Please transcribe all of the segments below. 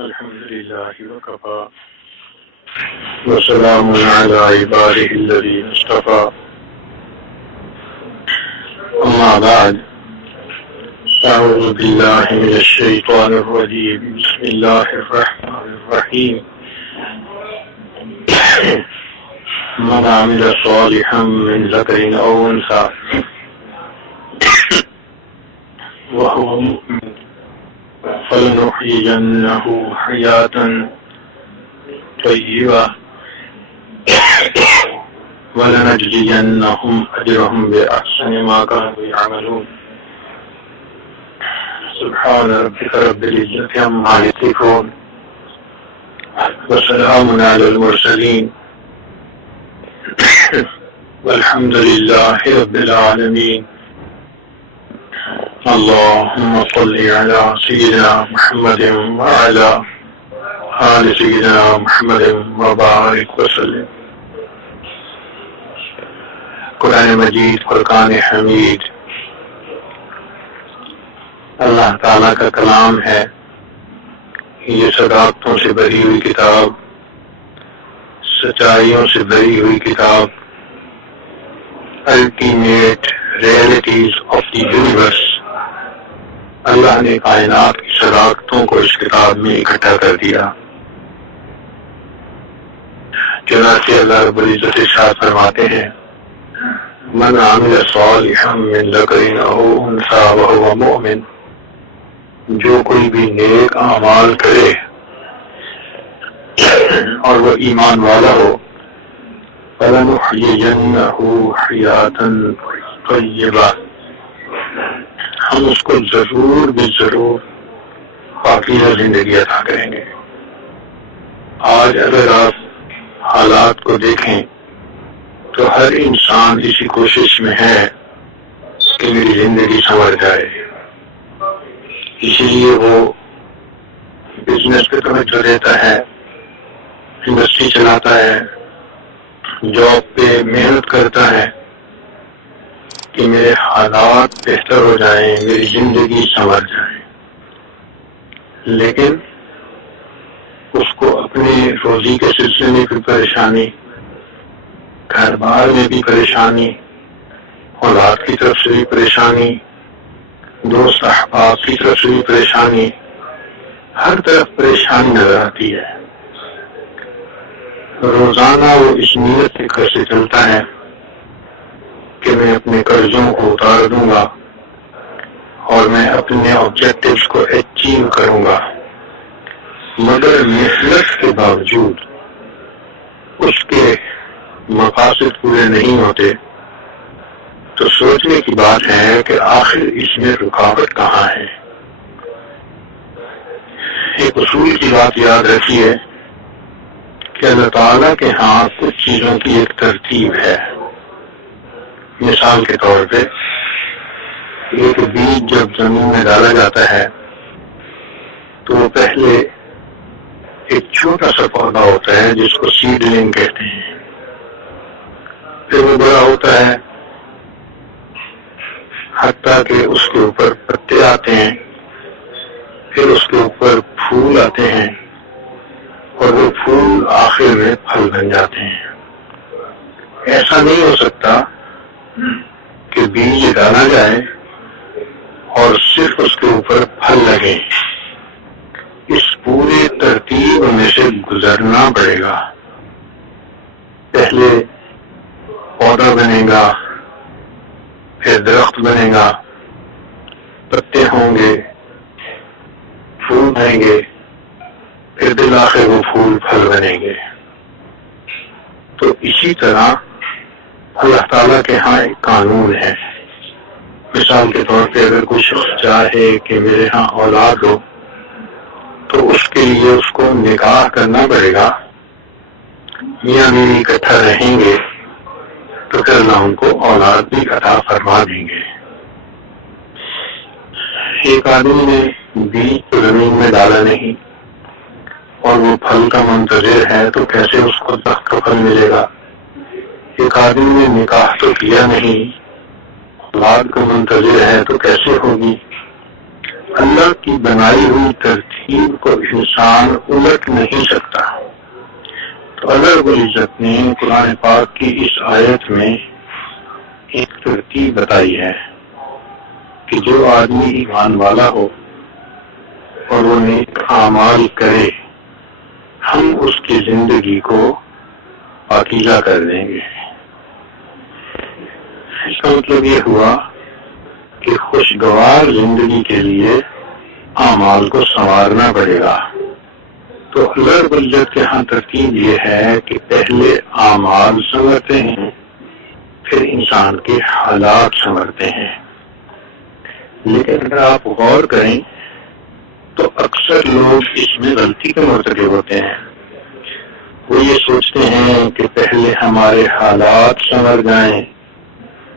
الحمد لله وكفى وسلام على عباده الذين اصطفى أما بعد أعوذ بالله من الشيطان الرجيم بسم الله الرحمن الرحيم من عمل صالحا من ذكر أو أنثى وهو مؤمن فلنحيينه حياة طيبة ولنجزينهم أجرهم بأحسن ما كانوا يعملون سبحان ربك رب العزة عما يصفون وسلام على المرسلين والحمد لله رب العالمين. اللهم صل على سيدنا محمد وعلى آل سيدنا محمد وبارك وسلم. قرآن مجید فرقان حمید اللہ تعالیٰ کا کلام ہے. یہ صداقتوں سے بھری ہوئی کتاب، سچائیوں سے بھری ہوئی کتاب، ultimate realities of the universe. Allah نے کائنات کی صداقتوں کو اس کتاب میں اکٹھا کر دیا. چنانچہ اللہ رب العزت ارشاد فرماتے ہیں من عمل صالحا من ذکر او انثی وهو مؤمن، جو کوئی بھی نیک اعمال کرے اور وہ ایمان والا ہو، فَلَنُحْيِيَنَّهُ حَيَاةً طَيِّبَةً، ہم اس کو ضرور بھی ضرور پاکیزہ زندگی عطا کریں گے. آج اگر آپ حالات کو دیکھیں تو ہر انسان اسی کوشش میں ہے کہ میری زندگی سنور جائے. اسی لیے وہ بزنس پہ توجہ دیتا ہے، انڈسٹری چلاتا ہے، جاب پہ محنت کرتا ہے کہ میرے حالات بہتر ہو جائیں، میری زندگی سنور جائے. لیکن اس کو اپنے روزی کے سلسلے میں بھی پریشانی، گھر بار میں بھی پریشانی، اولاد کی طرف سے بھی پریشانی، دوست احباب کی طرف سے بھی پریشانی، ہر طرف پریشانی نظر آتی ہے. روزانہ وہ اس نیت سے گھر سے چلتا ہے کہ میں اپنے قرضوں کو اتار دوں گا اور میں اپنے آبجیکٹیوز کو اچیو کروں گا، مگر محنت کے باوجود اس کے مقاصد پورے نہیں ہوتے تو سوچنے کی بات ہے کہ آخر اس میں رکاوٹ کہاں ہے. ایک اصول کی بات یاد رکھیے کہ اللہ تعالیٰ کے ہاں کچھ چیزوں کی ایک ترتیب ہے. مثال کے طور پہ ایک بیج جب زمین میں ڈالا جاتا ہے تو وہ پہلے ایک چھوٹا سا پودا ہوتا ہے جس کو سیڈلنگ کہتے ہیں، پھر وہ بڑا ہوتا ہے حتیٰ کہ اس کے اوپر پتے آتے ہیں، پھر اس کے اوپر پھول آتے ہیں اور وہ پھول آخر میں پھل بن جاتے ہیں. ایسا نہیں ہو سکتا کہ بیج ڈالا جائے اور صرف اس کے اوپر پھل لگے. اس پورے ترتیب میں سے گزرنا پڑے گا. پہلے پودا بنے گا، پھر درخت بنے گا، پتے ہوں گے، پھول آئیں گے، پھر بالآخر وہ پھول پھل بنیں گے. تو اسی طرح اللہ تعالیٰ کے ہاں ایک قانون ہے. مثال کے طور پہ اگر کوئی شخص چاہے کہ میرے ہاں اولاد ہو تو اس کے لیے اس کو نکاح کرنا پڑے گا. میاں بیوی اکٹھا رہیں گے تو پھر اللہ ان کو اولاد بھی عطا فرما دیں گے. ایک آدمی نے بیج تو زمین میں ڈالا نہیں اور وہ پھل کا منتظر ہے تو کیسے اس کو درخت کا پھل ملے گا. ایک آدمی نے نکاح تو کیا نہیں، اولاد کا منتظر ہے تو کیسے ہوگی. اللہ کی بنائی ہوئی ترتیب کو انسان الٹ نہیں سکتا. تو اللہ رب العزت نے قرآن پاک کی اس آیت میں ایک ترتیب بتائی ہے کہ جو آدمی ایمان والا ہو اور وہ نیک اعمال کرے، ہم اس کی زندگی کو پاکیزہ کر دیں گے. اس کا مطلب یہ ہوا کہ خوشگوار زندگی کے لیے اعمال کو سنوارنا پڑے گا. تو اللہ رب العزت کے ہاں ترتیب یہ ہے کہ پہلے اعمال سنورتے ہیں، پھر انسان کے حالات سنورتے ہیں. لیکن اگر آپ غور کریں تو اکثر لوگ اس میں غلطی کے مرتکب ہوتے ہیں. وہ یہ سوچتے ہیں کہ پہلے ہمارے حالات سنور جائیں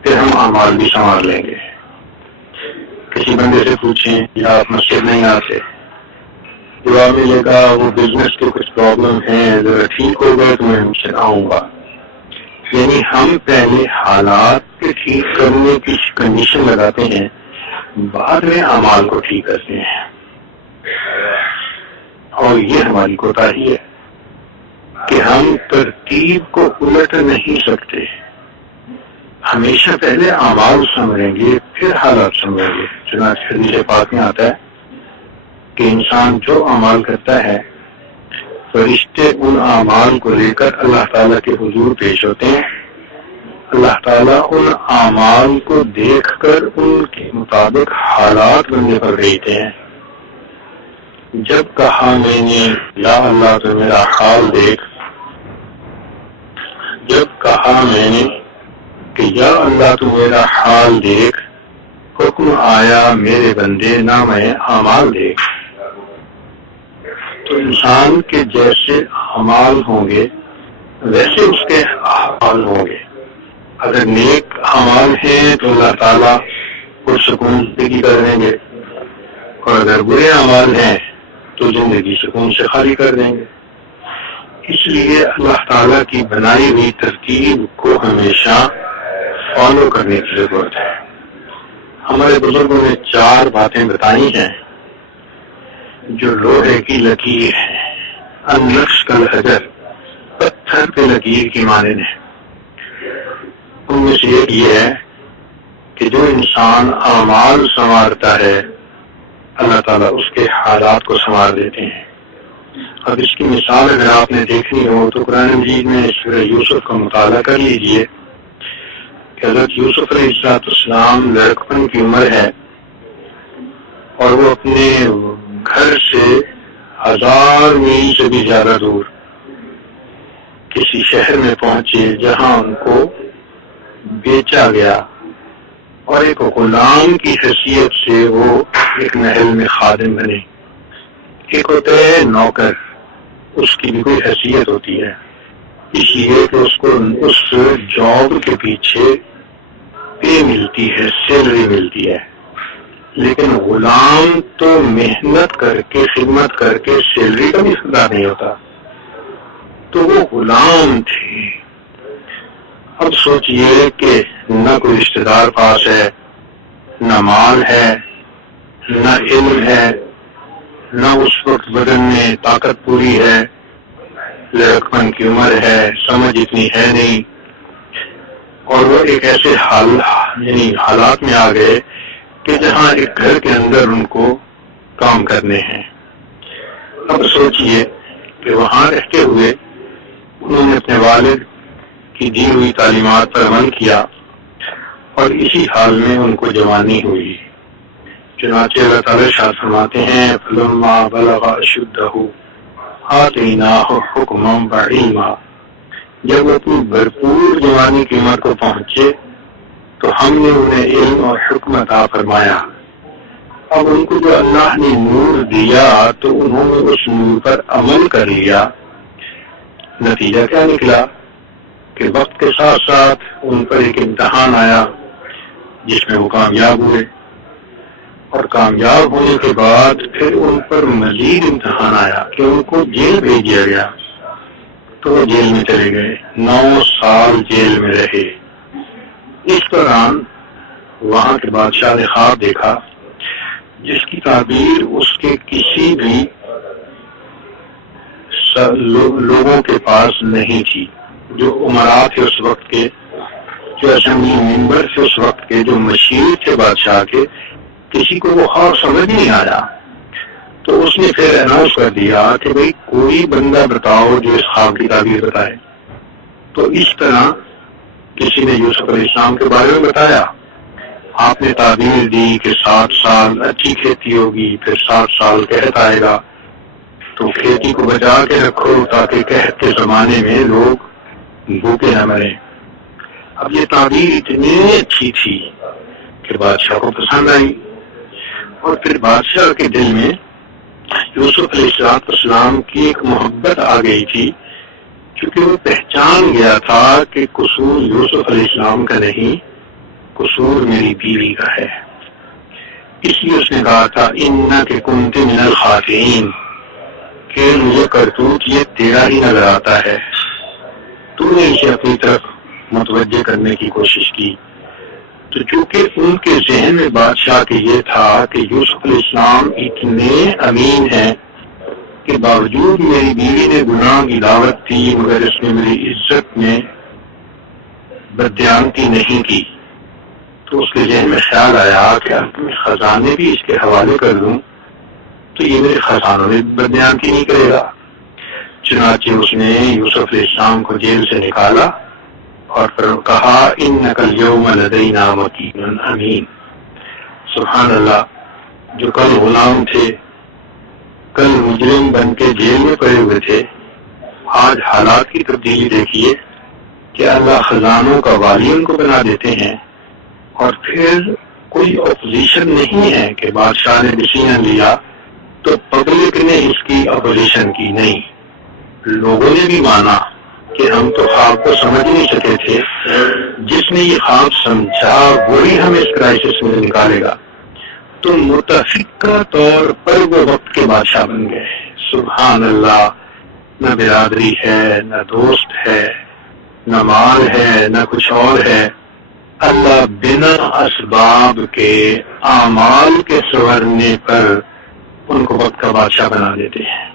پھر ہم اعمال بھی سنوار لیں گے. کسی بندے سے پوچھیں کہ آپ مسجد نہیں آتے، جواب ملے گا وہ بزنس کے کچھ پرابلم ہیں، ذرا ٹھیک ہو گئے تو میں مسجد آؤں گا. یعنی ہم پہلے حالات کے ٹھیک کرنے کی کنڈیشن لگاتے ہیں، بعد میں اعمال کو ٹھیک کرتے ہیں. اور یہ ہماری کوتاہی ہے کہ ہم ترتیب کو الٹ نہیں سکتے. ہمیشہ پہلے اعمال سنوریں گے پھر حالات سنوریں گے. چنانچہ حدیث پاک میں آتا ہے کہ انسان جو اعمال کرتا ہے، فرشتے ان اعمال کو لے کر اللہ تعالیٰ کے حضور پیش ہوتے ہیں. اللہ تعالیٰ ان اعمال کو دیکھ کر ان کے مطابق حالات بندے پر بھیجتے ہیں. جب کہا میں نے یا اللہ تو میرا حال دیکھ، جب کہا میں نے کہ یا اللہ تو میرا حال دیکھ، حکم آیا میرے بندے نہ میں اعمال دیکھ. تو انسان کے جیسے اعمال ہوں گے ویسے اس کے احوال ہوں گے. اگر نیک اعمال ہیں تو اللہ تعالیٰ پرسکون زندگی کر دیں گے، اور اگر برے اعمال ہیں تو زندگی سکون سے خالی کر دیں گے. اس لیے اللہ تعالیٰ کی بنائی ہوئی ترتیب کو ہمیشہ فالو کرنے کی ضرورت ہے. ہمارے بزرگوں نے 4 باتیں بتائی ہیں جو لوہے کی لکیر ہے، النقش کالحجر، پتھر پہ لکیر کی مانند ہے. ان میں سے ایک یہ ہے کہ جو انسان اعمال سنوارتا ہے اللہ تعالیٰ اس کے حالات کو سنوار دیتے ہیں. اب اس کی مثال اگر آپ نے دیکھنی ہو تو قرآن مجید میں سورہ یوسف کا مطالعہ کر لیجئے کہ حضرت یوسف علیہ السلام لڑکپن کی عمر ہے اور وہ اپنے گھر سے 1000 میل سے بھی زیادہ دور کسی شہر میں پہنچے جہاں ان کو بیچا گیا، اور ایک غلام کی حیثیت سے وہ ایک محل میں خادم بنے. ایک ہوتا ہے نوکر، اس کی بھی کوئی حیثیت ہوتی ہے، اس لیے کہ اس کو اس جاب کے پیچھے پے ملتی ہے، سیلری ملتی ہے. لیکن غلام تو محنت کر کے خدمت کر کے سیلری کا بھی حقدار نہیں ہوتا. تو وہ غلام تھے. اب سوچئے کہ نہ کوئی رشتہ دار پاس ہے، نہ مال ہے، نہ علم ہے، نہ اس وقت بدن میں طاقت پوری ہے، لڑکپن کی عمر ہے، سمجھ اتنی ہے نہیں، اور وہ ایک ایسے حالات میں آ گئے کہ جہاں ایک گھر کے اندر ان کو کام کرنے ہیں. اب سوچئے کہ وہاں رہتے ہوئے انہوں نے اپنے والد کی دی ہوئی تعلیمات پر عمل کیا اور اسی حال میں ان کو جوانی ہوئی. چنانچہ اللہ تعالیٰ ارشاد فرماتے ہیں فلما بلغ اشدہ آتیناہ حکما وعلما، جب وہ اپنی بھرپور جوانی کی عمر کو پہنچے تو ہم نے انہیں علم اور حکم عطا فرمایا. اب ان کو جو اللہ نے نور دیا تو انہوں نے اس نور پر عمل کر لیا. نتیجہ کیا نکلا کہ وقت کے ساتھ ساتھ ان پر ایک امتحان آیا جس میں وہ کامیاب ہوئے، اور کامیاب ہونے کے بعد پھر ان پر مزید امتحان آیا کہ ان کو جیل بھیج دیا گیا. تو وہ جیل میں چلے گئے، 9 سال جیل میں رہے. اس دوران وہاں کے بادشاہ نے خواب دیکھا جس کی تعبیر اس کے کسی بھی لوگوں کے پاس نہیں تھی. جو امراء تھے اس وقت کے، جو اسمبلی ممبر تھے اس وقت کے، جو مشیر تھے بادشاہ کے، کسی کو وہ خواب سمجھ نہیں آیا. تو اس نے پھر اناؤنس کر دیا کہ بھئی کوئی بندہ بتاؤ جو اس خواب کی تعبیر بتائے. تو اس طرح کسی نے یوسف علیہ السلام کے بارے میں بتایا. آپ نے تعبیر دی کہ 7 سال اچھی کھیتی ہوگی، پھر 7 سال قحط آئے گا، تو کھیتی کو بچا کے رکھو تاکہ قحط کے زمانے میں لوگ بھوکے نہ مریں. اب یہ تعبیر اتنی اچھی تھی کہ بادشاہ کو پسند آئی، اور پھر بادشاہ کے دل میں یوسف علیہ السلام کی ایک محبت آ گئی تھی، کیونکہ وہ پہچان گیا تھا کہ قصور یوسف علیہ السلام کا نہیں، قصور میری بیوی کا ہے. اس لیے اس نے کہا تھا انک کنت من الخاطئین، کہ مجھے کرتوت یہ تیرا ہی نظر آتا ہے، تو نے اسے اپنی طرف متوجہ کرنے کی کوشش کی. تو چونکہ ان کے ذہن میں بادشاہ کے یہ تھا کہ یوسف علیہ السلام اتنے امین ہیں کہ باوجود میری بیوی نے گناہ کی دعوت دی مگر اس نے میری عزت میں بددیانتی نہیں کی. تو اس کے ذہن میں خیال آیا کہ اپنے خزانے بھی اس کے حوالے کر دوں تو یہ میرے خزانوں میں بددیانتی نہیں کرے گا. چنانچہ اس نے یوسف علیہ السلام کو جیل سے نکالا اور پھر کہا انک الیوم لدینا مکین امین. سبحان اللہ، جو کل غلام تھے، کل مجرم بن کے جیل میں پڑے ہوئے تھے، آج حالات کی تبدیلی دیکھیے کہ اللہ خزانوں کا والی ان کو بنا دیتے ہیں. اور پھر کوئی اپوزیشن نہیں ہے کہ بادشاہ نے ڈیسیژن لیا تو پبلک نے اس کی اپوزیشن کی، نہیں، لوگوں نے بھی مانا کہ ہم تو خواب کو سمجھ نہیں سکے تھے، جس نے یہ خواب سمجھا وہی ہمیں اس کرائسس میں نکالے گا. تو متفقہ طور پر وہ وقت کے بادشاہ بن گئے. سبحان اللہ، نہ برادری ہے، نہ دوست ہے، نہ مال ہے، نہ کچھ اور ہے. اللہ بنا اسباب کے اعمال کے سنورنے پر ان کو وقت کا بادشاہ بنا دیتے ہیں.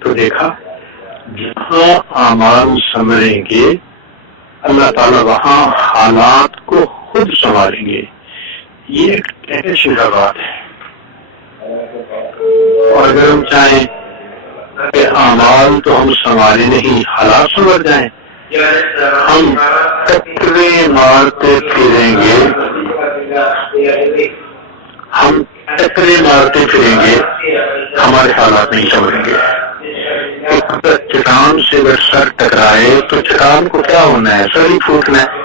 تو دیکھا، جہاں اعمال سنوریں گے اللہ تعالیٰ وہاں حالات کو خود سنواریں گے. یہ ایک کہنے شدہ بات ہے. اور اگر ہم چاہیں کہ اعمال تو ہم سنوارے نہیں، حالات سنور جائیں، ہم ٹکرے مارتے پھریں گے، ہم ٹکرے مارتے پھریں گے، ہمارے حالات نہیں سنوریں گے. ایک چٹان سے اگر سر ٹکرائے تو چٹان کو کیا ہونا ہے؟ سر ہی پھوٹنا ہے.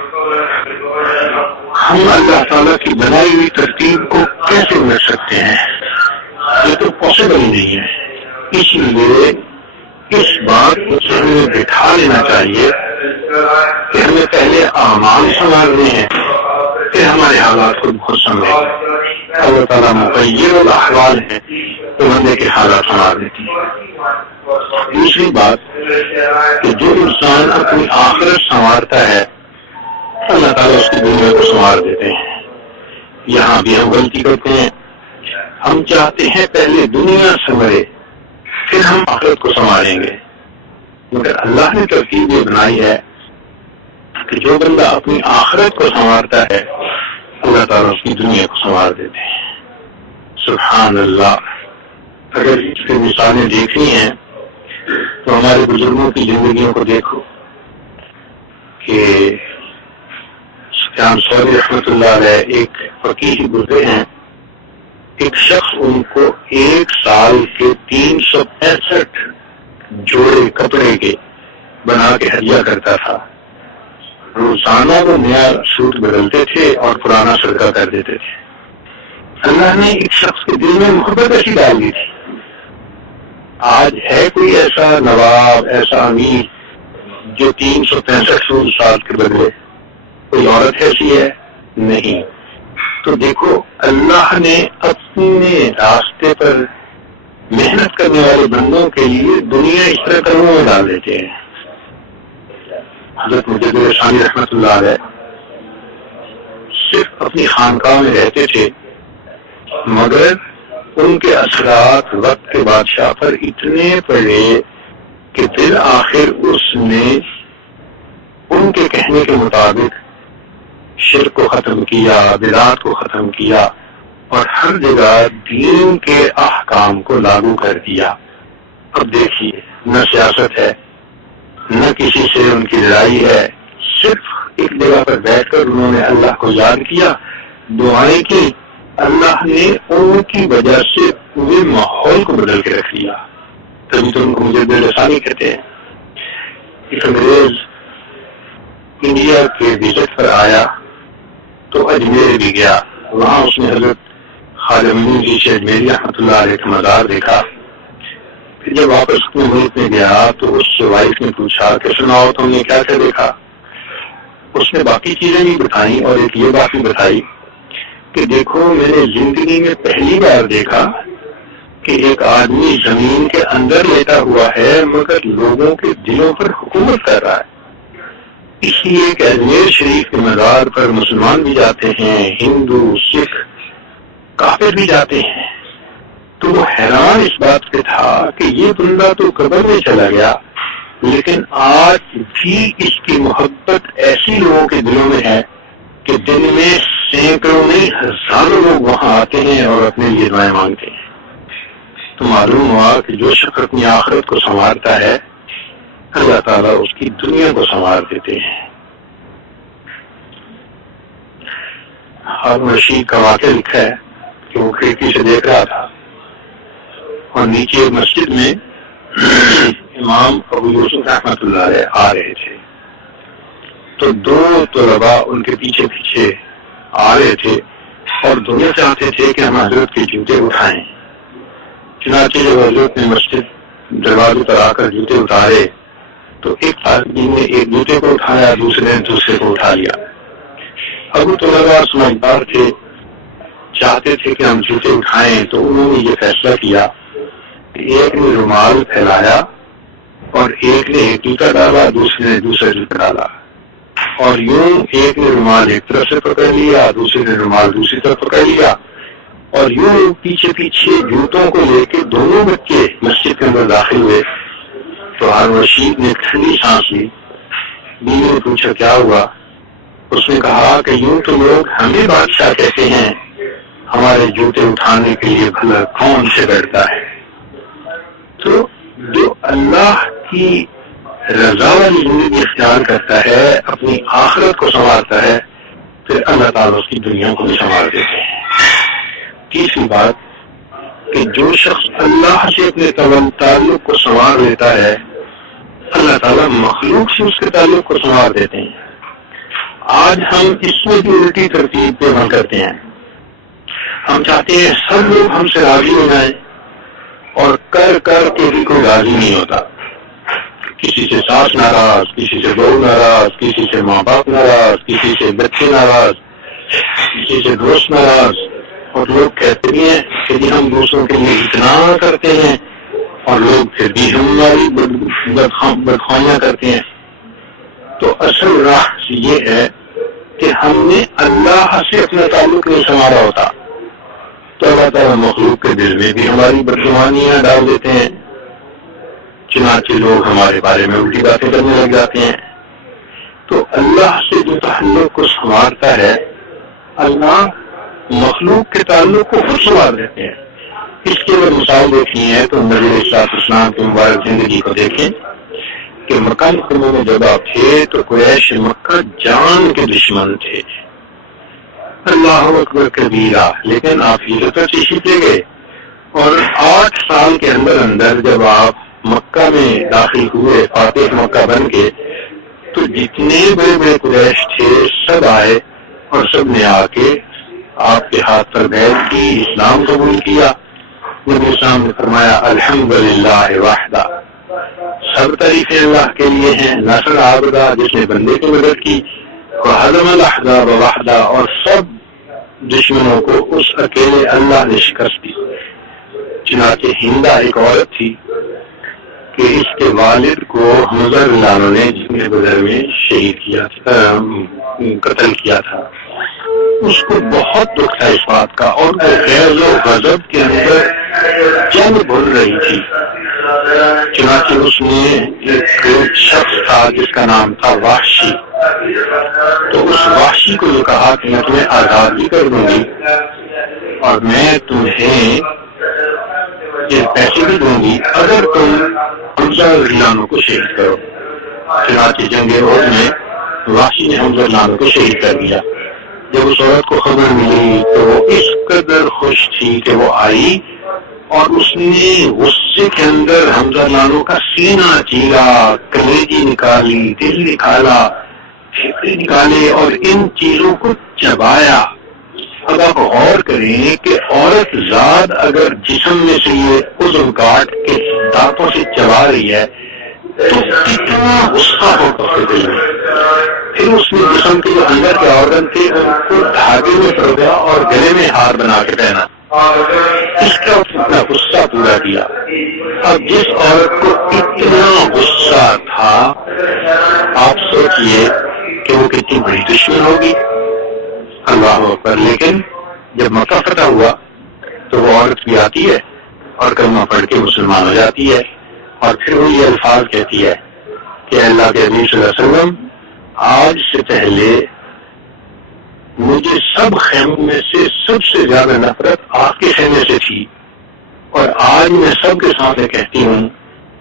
ہم اللہ تعالیٰ کی بنائی ہوئی ترتیب کو کیسے مل سکتے ہیں؟ یہ تو پاسبل ہی نہیں ہے. اس لیے اس بات کو ہمیں بٹھا لینا چاہیے کہ ہمیں پہلے اعمال سنوارنے ہیں، پھر ہمارے حالات کو خود سنبھالیں. اللہ تعالیٰ مغیر الاحوال ہے تو بندے کے حالات سنوار دیتی ہے. دوسری بات کہ جو انسان اپنی آخرت سنوارتا ہے اللہ تعالیٰ اس کی دنیا کو سنوار دیتے ہیں. یہاں بھی ہم غلطی کرتے ہیں، ہم چاہتے ہیں پہلے دنیا سنورے پھر ہم آخرت کو سنواریں گے، مگر اللہ نے ترتیب یہ بنائی ہے کہ جو بندہ اپنی آخرت کو سنوارتا ہے اللہ تعالیٰ اس کی دنیا کو سنوار دیتے ہیں. سبحان اللہ. اگر اس کی مثالیں دیکھنی ہیں تو ہمارے بزرگوں کی زندگیوں کو دیکھو کہ سفیان ثوری رحمۃ اللہ علیہ ایک فقیہ گزرے ہیں. ایک شخص ان کو 1 سال کے 365 جوڑے کپڑے کے بنا کے ہدیہ کرتا تھا. روزانہ وہ نیا سوٹ بدلتے تھے اور پرانا صدقہ کر دیتے تھے. اللہ نے ایک شخص کے دل میں محبت ایسی ڈال دی تھی. آج ہے کوئی ایسا نواب، ایسا امیر جو 365 سال کے بدلے؟ کوئی عورت ایسی ہے؟ نہیں. تو دیکھو اللہ نے اپنے راستے پر محنت کرنے والے بندوں کے لیے دنیا اس طرح کرموں میں ڈال دیتے ہیں. حضرت مجدد ثانی رحمۃ اللہ علیہ صرف اپنی خانقاہ میں رہتے تھے، مگر ان کے اثرات وقت کے بادشاہ پر اتنے پڑے کہ بالآخر اس نے ان کے کہنے کے مطابق شرک کو ختم کیا، بدعات کو ختم کیا اور ہر جگہ دین کے احکام کو لاگو کر دیا۔ اب دیکھیے، نہ سیاست ہے، نہ کسی سے ان کی لڑائی ہے، صرف ایک جگہ پر بیٹھ کر انہوں نے اللہ کو یاد کیا، دعائیں کی، اللہ نے ان کی وجہ سے پورے ماحول کو بدل کے رکھ دیا۔ تبھی تو ان کو مجدد لسانی کہتے ہیں۔ ایک انگریز انڈیا کے وزٹ پر آیا تو اجمیر بھی گیا، وہاں اس نے حضرت خواجہ معین جی سے اجمیری رحمۃ اللہ علیہ کا مزار دیکھا۔ پھر جب واپس اپنے ملک میں گیا تو اس سے وائف نے پوچھا کہ سناؤ تم نے کیا کیا دیکھا؟ اس نے باقی چیزیں بھی بتائیں اور ایک یہ بات بھی بتائی کہ دیکھو، میں نے زندگی میں پہلی بار دیکھا کہ ایک آدمی زمین کے اندر لیٹا ہوا ہے مگر لوگوں کے دلوں پر حکومت کر رہا ہے۔ اس لیے کہ اجمیر شریف کے مزار پر مسلمان بھی جاتے ہیں، ہندو، سکھ، کافر بھی جاتے ہیں۔ تو وہ حیران اس بات پہ تھا کہ یہ بندہ تو قبر میں چلا گیا لیکن آج بھی اس کی محبت ایسی لوگوں کے دلوں میں ہے کہ دن میں سینکڑوں نہیں ہزاروں لوگ وہاں آتے ہیں اور اپنے لیے دعائیں مانگتے ہیں۔ تو معلوم ہوا کہ جو شخص اپنی آخرت کو سنوارتا ہے اللہ تعالیٰ اس کی دنیا کو سنوار دیتے ہیں۔ ہارون رشید کا واقعہ لکھا ہے کہ وہ کھڑکی سے دیکھ رہا تھا اور نیچے مسجد میں امام ابو یوسف رحمۃ اللہ علیہ آ رہے تھے تو دو طلباء ان کے پیچھے پیچھے آ رہے تھے اور دونوں چاہتے تھے کہ ہم حضرت کے جوتے اٹھائیں۔ چنانچہ جب حضرت نے مسجد دروازے پر آ کر جوتے اتارے تو ایک آدمی نے ایک جوتے کو اٹھایا، دوسرے نے دوسرے کو اٹھا لیا۔ ابو طلباء سمجھدار تھے، چاہتے تھے کہ ہم جوتے اٹھائیں، تو انہوں نے یہ فیصلہ کیا کہ ایک نے رومال پھیلایا اور ایک نے ایک جوتا ڈالا، دوسرے نے دوسرا جوتا ڈالا، اور یوں ایک نے رومال ایک طرف سے پکڑ لیا، دوسرے نے رومال دوسری طرف پکڑ لیا، اور یوں پیچھے پیچھے جوتوں کو لے کے دونوں بچے مسجد کے اندر داخل ہوئے۔ تو ہارون رشید نے ٹھنڈی سانس لی، بیوی نے پوچھا کیا ہوا؟ اس نے کہا کہ یوں تو لوگ ہمیں بادشاہ کہتے ہیں، ہمارے جوتے اٹھانے کے لیے بھلا کون سے ڈرتا ہے؟ تو جو اللہ کی رضا والی زندگی اختیار کرتا ہے، اپنی آخرت کو سنوارتا ہے، پھر اللہ تعالیٰ اس کی دنیا کو بھی سنوار دیتے ہیں۔ تیسری بات کہ جو شخص اللہ سے اپنے تعلق کو سنوار لیتا ہے، اللہ تعالیٰ مخلوق سے اس کے تعلق کو سنوار دیتے ہیں۔ آج ہم اس میں بھی الٹی ترتیب پہ عمل کرتے ہیں۔ ہم چاہتے ہیں سب لوگ ہم سے راضی ہو جائیں اور کر کے بھی کوئی راضی نہیں ہوتا۔ کسی سے ساس ناراض، کسی سے بہو ناراض، کسی سے ماں باپ ناراض، کسی سے بچے ناراض، کسی سے دوست ناراض، اور لوگ کہتے بھی ہیں کہ جی ہم دوسروں کے لیے اتنا کرتے ہیں اور لوگ پھر بھی ہماری بدخوائیاں کرتے ہیں۔ تو اصل راہ یہ ہے کہ ہم نے اللہ سے اپنا تعلق نہیں سنوارا ہوتا تو اللہ تعالیٰ مخلوق کے دل میں بھی ہماری بدگمانیاں ڈال دیتے ہیں، چنانچہ لوگ ہمارے بارے میں الٹی باتیں کرنے لگ جاتے ہیں۔ تو اللہ سے جو تعلق کو سنوارتا ہے، اللہ مخلوق کے تعلق کو خود سنوار دیتے ہیں۔ اس کی اگر مثال دیکھنی ہے تو نبی علیہ الصلوۃ والسلام کی مبارک زندگی کو دیکھیں کہ مکہ مکرمہ میں جب آپ تھے تو قریش مکہ جان کے دشمن تھے، اللہ اکبر کبیرہ، لیکن آپ ہجرت تشریف لے گئے اور 8 سال کے اندر جب آپ مکہ میں داخل ہوئے، فاتح مکہ بن کے، تو جتنے بڑے بڑے قریش تھے سب آئے اور سب نے آ کے آپ کے ہاتھ پر بیعت کی، اسلام قبول کیا۔ نبی اسلام نے فرمایا الحمدللہ وحدہ، سب تعریفیں اللہ کے لیے ہیں، نصر عبدہ، جس نے بندے کی مدد کی، وہزم الاحزاب وحدہ، اور سب دشمنوں کو اس اکیلے اللہ نے شکست دی۔ چنانچہ ہندا ایک عورت تھی کہ اس کے والد کو حمزہ رضی اللہ عنہ نے جنگ بدر میں شہید کیا تھا، قتل کیا تھا، اس کو بہت دکھ تھا اس بات کا، اور وہ غیظ و غضب کے اندر جنگ بھول رہی تھی۔ چنانچہ اس نے ایک شخص تھا جس کا نام تھا وحشی، تو اس وحشی کو یہ کہا کہ میں تمہیں آزاد بھی کر دوں گی اور میں تمہیں یہ پیسے بھی دوں گی اگر تم حمزہ رضی اللہ عنہ کو شہید کرو۔ چنانچہ جنگ احد میں وحشی نے حمزہ رضی اللہ عنہ کو شہید کر دیا۔ جب اس عورت کو خبر ملی تو وہ اس قدر خوش تھی کہ وہ آئی اور اس نے غصے کے اندر حمزہ رضی اللہ عنہ کا سینہ چیرا، کلیجی نکالی، دل نکالا، پھیپھڑے نکالے اور ان چیزوں کو چبایا۔ اب آپ غور کریں کہ عورت ذات اگر جسم میں سے یہ عضو کاٹ کے دانتوں سے چبا رہی ہے تو کتنا غصہ ہوگا اس کے دل میں۔ پھر اس نے جسم کے جو اندر کے آرگن تھے ان کو دھاگے میں پرویا اور گلے میں ہار بنا کے پہنا، اس کا اتنا غصہ پورا کیا۔ اب جس عورت کو اتنا غصہ تھا آپ سوچئے کہ وہ کتنی بڑی دشمن ہوگی۔ اللہ اکبر۔ لیکن جب مکہ فتح ہوا تو وہ عورت بھی آتی ہے اور کلمہ پڑھ کے مسلمان ہو جاتی ہے، اور پھر وہ یہ الفاظ کہتی ہے کہ اللہ کے نبی صلی اللہ علیہ وسلم آج سے پہلے مجھے سب خیموں میں سے سب سے زیادہ نفرت آپ کے خیمے سے تھی، اور آج میں سب کے سامنے کہتی ہوں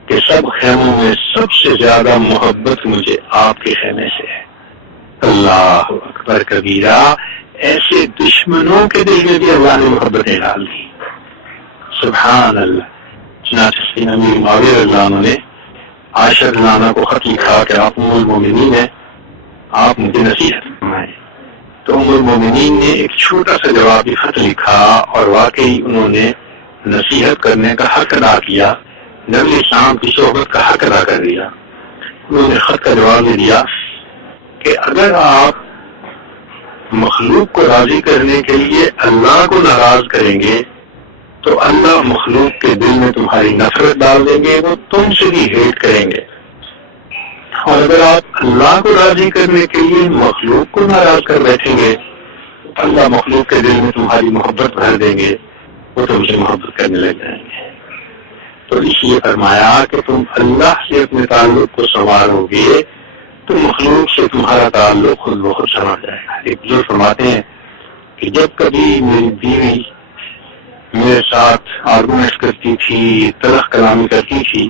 کہ سب خیموں میں سب سے زیادہ محبت مجھے آپ کے خیمے سے ہے۔ اللہ اکبر کبیرہ۔ ایسے دشمنوں کے دل میں بھی اللہ نے محبتیں ڈال دی، سبحان اللہ۔ چنانچہ سیدنا امیر معاویہ رضی اللہ عنہ نے عائشہ رضی اللہ عنہ کو خط لکھا کہ آپ ام المومنین ہیں، آپ مجھے نصیحت فرمائیں۔ تو ام المومنین نے ایک چھوٹا سا جوابی خط لکھا اور واقعی انہوں نے نصیحت کرنے کا حق ادا کیا، نبی اسلام کی صحبت کا حق ادا کر دیا۔ انہوں نے خط کا جواب دے دیا کہ اگر آپ مخلوق کو راضی کرنے کے لیے اللہ کو ناراض کریں گے تو اللہ مخلوق کے دل میں تمہاری نفرت ڈال دیں گے، وہ تم سے بھی ہیٹ کریں گے، اور اگر آپ اللہ کو راضی کرنے کے لیے مخلوق کو ناراض کر بیٹھیں گے تو اللہ مخلوق کے دل میں تمہاری محبت بھر دیں گے، وہ تم سے محبت کرنے لگ جائیں گے۔ تو اس لیے فرمایا کہ تم اللہ سے اپنے تعلق کو سنوارو گے تو مخلوق سے تمہارا تعلق خود بخود سنور جائے گا۔ ایک بزرگ فرماتے ہیں کہ جب کبھی میری بیوی میرے ساتھ آرگومنٹ کرتی تھی، تلخ کلامی کرتی تھی،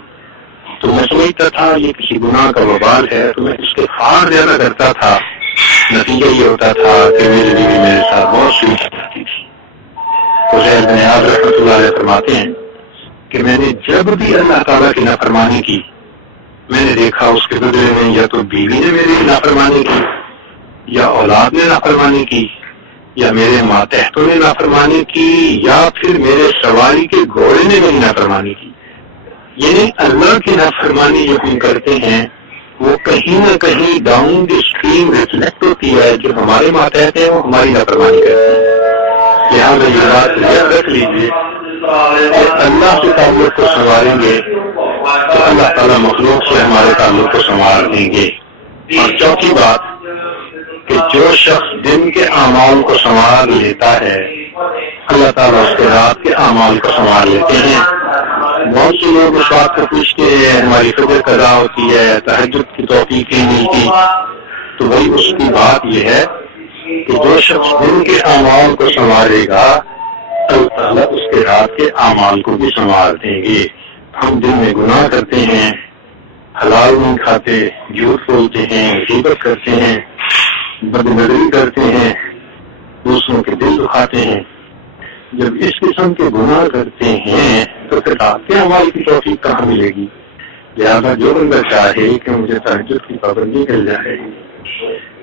تو میں سمجھتا تھا یہ کسی گناہ کا وبال ہے، تو میں اس کے فار زیادہ کرتا تھا۔ نتیجہ یہ ہوتا تھا کہ میری بیوی میرے ساتھ بہت سلوک کرتی تھی۔ حسین بن عیاض رحمۃ اللہ علیہ فرماتے ہیں کہ میں نے جب بھی اللہ تعالیٰ کی نافرمانی کی، میں نے دیکھا اس کے بدلے میں یا تو بیوی نے میری نافرمانی کی، یا اولاد نے نافرمانی کی، یا میرے ماتحتوں نے نافرمانی کی، یا پھر میرے سواری کے گھوڑے نے میری نافرمانی کی۔ یعنی اللہ کی نافرمانی جو ہم کرتے ہیں وہ کہیں نہ کہیں ڈاؤن دی اسٹریم ریفلیکٹ ہوتی ہے، جو ہمارے ماتحت ہیں وہ ہماری نافرمانی کرتے ہیں۔ لہٰذا یہ بات یاد رکھ لیجیے کہ اللہ سے تعلق کو سنواریں گے تو اللہ تعالیٰ مخلوق سے ہمارے تعلق کو سنوار دیں گے۔ اور چوتھی بات کہ جو شخص دن کے اعمال کو سنوار لیتا ہے اللہ تعالیٰ اس کے رات کے اعمال کو سنوار لیتے ہیں۔ بہت سے لوگ اس بات کو پوچھتے ہیں ہماری فجر قضا ہوتی ہے، تہجد کی توفیق نہیں ملتی، تو وہی اس کی بات یہ ہے کہ جو شخص دن کے اعمال کو سنوارے گا اللہ تعالیٰ اس کے رات کے اعمال کو بھی سنوار دیں گے۔ ہم دن میں گناہ کرتے ہیں، حلال نہیں کھاتے، جھوٹ بولتے ہیں، غیبت کرتے ہیں، بدنظری کرتے ہیں، دوسروں کے دل دکھاتے ہیں۔ جب اس قسم کے گناہ کرتے ہیں تو پھر رات کے اعمال کی توفیق کہاں ملے گی؟ لہٰذا جو بندہ چاہے کہ مجھے تہجد کی پابندی مل جائے،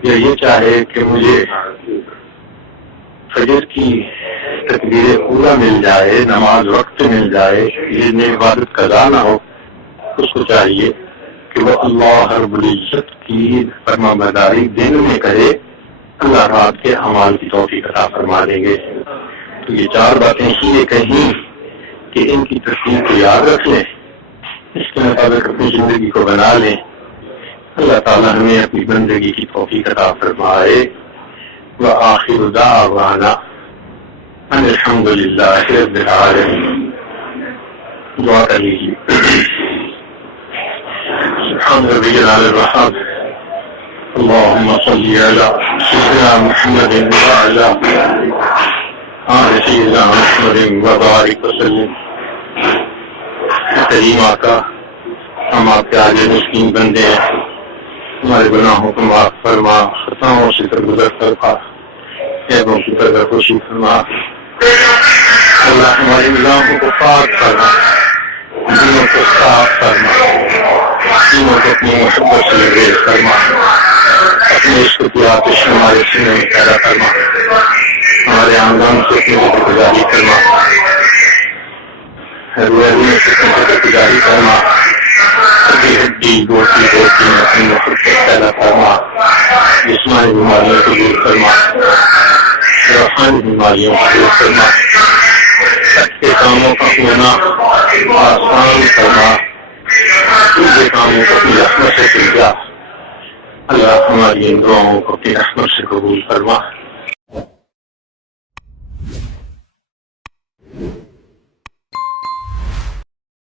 یا یہ چاہے کہ مجھے فجر کی تکبیر اولیٰ مل جائے، نماز وقت مل جائے، یہ عبادت قضا نہ ہو، اس کو چاہیے کہ وہ اللہ رب العزت کی فرما برداری دن میں کرے، اللہ رات کے اعمال کی توفیق عطا فرما دیں گے۔ تو یہ چار باتیں اس لیے کہیں کہ ان کی تفصیل کو یاد رکھ لیں، اس کے مطابق اپنی زندگی کو بنا لیں۔ اللہ تعالیٰ ہمیں اپنی بندگی کی توفیق عطا فرمائے۔ وآخر دعوانا ان الحمد للہ رب العالمین. دعا کر لیجیے. سبحان ربی العلی الوہاب. اللهم صل على سيدنا محمد وعلى آل سيدنا محمد وبارك وسلم. کریم آقا، ہم آپ کے آگے مسکین بندے ہیں، ہمارے گناہوں کو معاف فرما، خطاؤں سے درگزر فرما، عیبوں کی پردہ فرما. اللہ ہماری نگاہوں کو پاک فرما، دلوں کو صاف فرما، سینوں کو اپنی محبت سے لبریز فرما، اپنے عشق کی آتش ہمارے سینے میں پیدا فرما، ہمارے آنگن سے اپنی ذکر گزاری فرما، میں سے ذکر گزاری فرما، ہڈی گوٹی گوٹی میں اپنی محبت پیدا فرما، جسمانی بیماریوں کو دور فرما، روحانی بیماریوں کو دور فرما، اچھے کاموں کا ہونا آسان فرما، دوسرے کاموں کو اپنی رحمت سے سلجھا. اللہ ہماری ان دعاؤں کو اپنی رحمت سے قبول فرما.